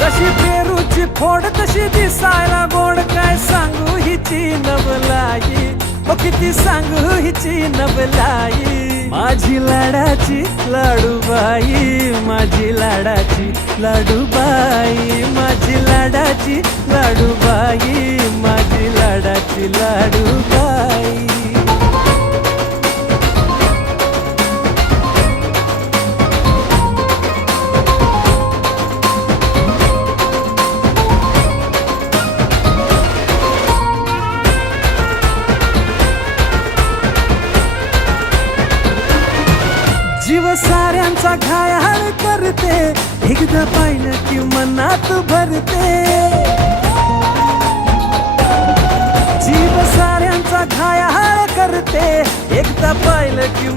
जशी पेरूची फोड तशी दिसायला गोड, काय सांगू हिची नवलाई, ओ किती सांगू हिची नवलाई. माझी लाडाची लाडूबाई, माझी लाडाची लाडूबाई, माझी लाडाची लाडूबाई, माझी लाडाची लाडूबाई. जीव साऱ्यांचा घायाळ करते, एकदा पाहिलं की मनात भरते. जीव साऱ्यांचा घायाळ करते, एकदा पाहिलं की